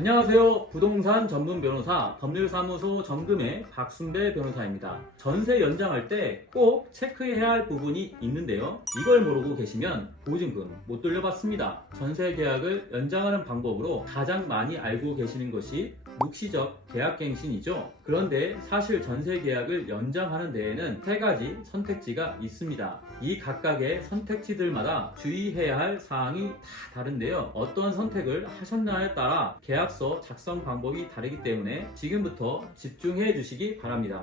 안녕하세요. 부동산 전문 변호사 법률사무소 정금의 박순배 변호사입니다. 전세 연장할 때 꼭 체크해야 할 부분이 있는데요. 이걸 모르고 계시면 보증금 못 돌려받습니다. 전세 계약을 연장하는 방법으로 가장 많이 알고 계시는 것이 묵시적 계약갱신이죠. 그런데 사실 전세 계약을 연장하는 데에는 세 가지 선택지가 있습니다. 이 각각의 선택지들마다 주의해야 할 사항이 다 다른데요. 어떤 선택을 하셨나에 따라 계약서 작성 방법이 다르기 때문에 지금부터 집중해 주시기 바랍니다.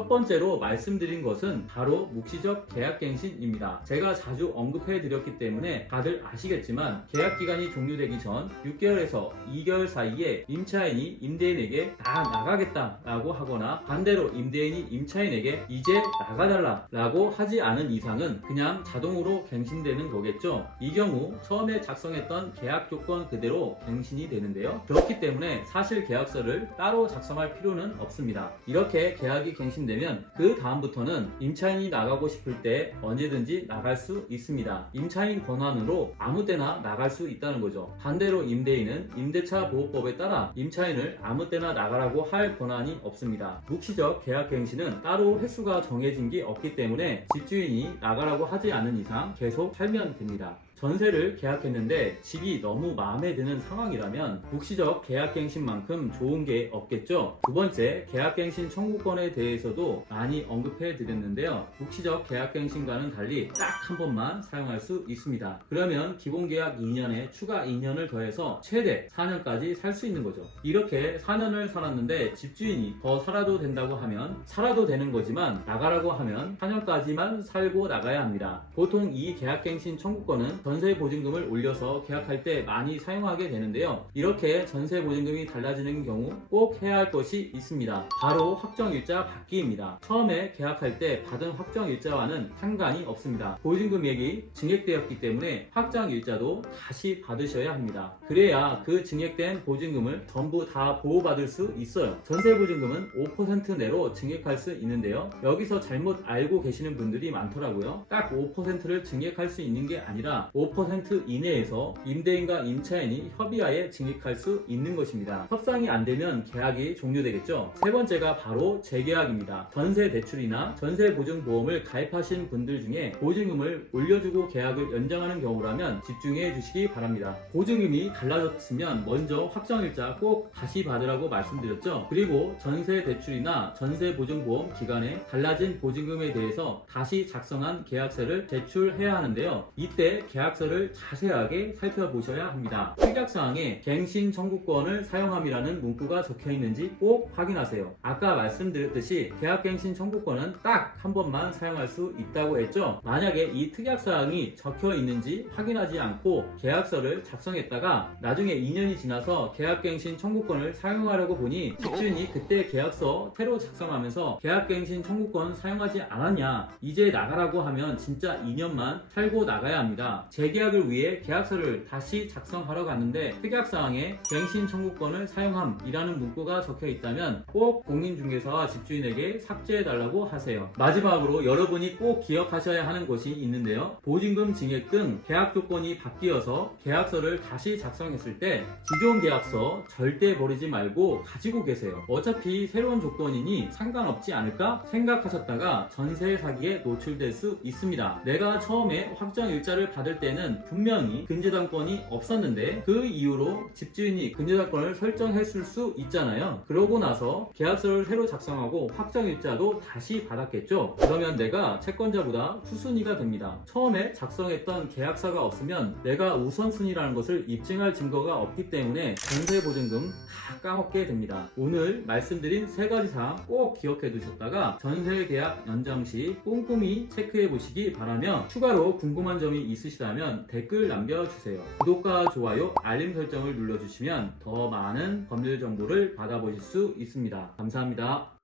첫 번째로 말씀드린 것은 바로 묵시적 계약갱신입니다. 제가 자주 언급해 드렸기 때문에 다들 아시겠지만 계약 기간이 종료되기 전 6개월에서 2개월 사이에 임차인이 임대인에게 다 나가겠다 라고 하거나 반대로 임대인이 임차인에게 이제 나가달라 라고 하지 않은 이상은 그냥 자동으로 갱신되는 거겠죠. 이 경우 처음에 작성했던 계약 조건 그대로 갱신이 되는데요. 그렇기 때문에 사실 계약서를 따로 작성할 필요는 없습니다. 이렇게 계약이 갱신되 면 그 다음부터는 임차인이 나가고 싶을 때 언제든지 나갈 수 있습니다. 임차인 권한으로 아무 때나 나갈 수 있다는 거죠. 반대로 임대인은 임대차 보호법에 따라 임차인을 아무 때나 나가라고 할 권한이 없습니다. 묵시적 계약 갱신은 따로 횟수가 정해진 게 없기 때문에 집주인이 나가라고 하지 않은 이상 계속 살면 됩니다. 전세를 계약했는데 집이 너무 마음에 드는 상황이라면 묵시적 계약갱신만큼 좋은 게 없겠죠. 두 번째, 계약갱신 청구권에 대해서도 많이 언급해 드렸는데요. 묵시적 계약갱신과는 달리 딱 한 번만 사용할 수 있습니다. 그러면 기본계약 2년에 추가 2년을 더해서 최대 4년까지 살 수 있는 거죠. 이렇게 4년을 살았는데 집주인이 더 살아도 된다고 하면 살아도 되는 거지만 나가라고 하면 4년까지만 살고 나가야 합니다. 보통 이 계약갱신 청구권은 전세 보증금을 올려서 계약할 때 많이 사용하게 되는데요. 이렇게 전세 보증금이 달라지는 경우 꼭 해야 할 것이 있습니다. 바로 확정일자 받기입니다. 처음에 계약할 때 받은 확정일자와는 상관이 없습니다. 보증금액이 증액되었기 때문에 확정일자도 다시 받으셔야 합니다. 그래야 그 증액된 보증금을 전부 다 보호받을 수 있어요. 전세 보증금은 5% 내로 증액할 수 있는데요. 여기서 잘못 알고 계시는 분들이 많더라고요. 딱 5%를 증액할 수 있는 게 아니라 5% 이내에서 임대인과 임차인이 협의하에 증액할 수 있는 것입니다. 협상이 안 되면 계약이 종료되겠죠. 세 번째가 바로 재계약입니다. 전세 대출이나 전세 보증 보험을 가입하신 분들 중에 보증금을 올려주고 계약을 연장하는 경우라면 집중해 주시기 바랍니다. 보증금이 달라졌으면 먼저 확정일자 꼭 다시 받으라고 말씀드렸죠. 그리고 전세 대출이나 전세 보증 보험 기간에 달라진 보증금에 대해서 다시 작성한 계약서를 제출해야 하는데요. 이때 계약 서를 자세하게 살펴보셔야 합니다. 특약사항에 갱신 청구권을 사용함이라는 문구가 적혀 있는지 꼭 확인하세요. 아까 말씀드렸듯이 계약갱신 청구권은 딱 한 번만 사용할 수 있다고 했죠. 만약에 이 특약사항이 적혀 있는지 확인하지 않고 계약서를 작성했다가 나중에 2년이 지나서 계약갱신 청구권을 사용하려고 보니 집주인이 그때 계약서 새로 작성하면서 계약갱신 청구권 사용하지 않았냐 이제 나가라고 하면 진짜 2년만 살고 나가야 합니다. 재계약을 위해 계약서를 다시 작성하러 갔는데 특약사항에 갱신 청구권을 사용함이라는 문구가 적혀 있다면 꼭 공인중개사와 집주인에게 삭제해달라고 하세요. 마지막으로 여러분이 꼭 기억하셔야 하는 것이 있는데요. 보증금 증액 등 계약 조건이 바뀌어서 계약서를 다시 작성했을 때 기존 계약서 절대 버리지 말고 가지고 계세요. 어차피 새로운 조건이니 상관없지 않을까 생각하셨다가 전세 사기에 노출될 수 있습니다. 내가 처음에 확정 일자를 받을 때는 분명히 근저당권이 없었는데 그 이후로 집주인이 근저당권을 설정했을 수 있잖아요. 그러고 나서 계약서를 새로 작성하고 확정 일자도 다시 받았겠죠. 그러면 내가 채권자보다 후순위가 됩니다. 처음에 작성했던 계약서가 없으면 내가 우선순위라는 것을 입증할 증거가 없기 때문에 전세 보증금 다 까먹게 됩니다. 오늘 말씀드린 세 가지 사항 꼭 기억해 두셨다가 전세 계약 연장 시 꼼꼼히 체크해 보시기 바라며 추가로 궁금한 점이 있으 시다면 댓글 남겨주세요. 구독과 좋아요, 알림 설정을 눌러주시면 더 많은 법률 정보를 받아보실 수 있습니다. 감사합니다.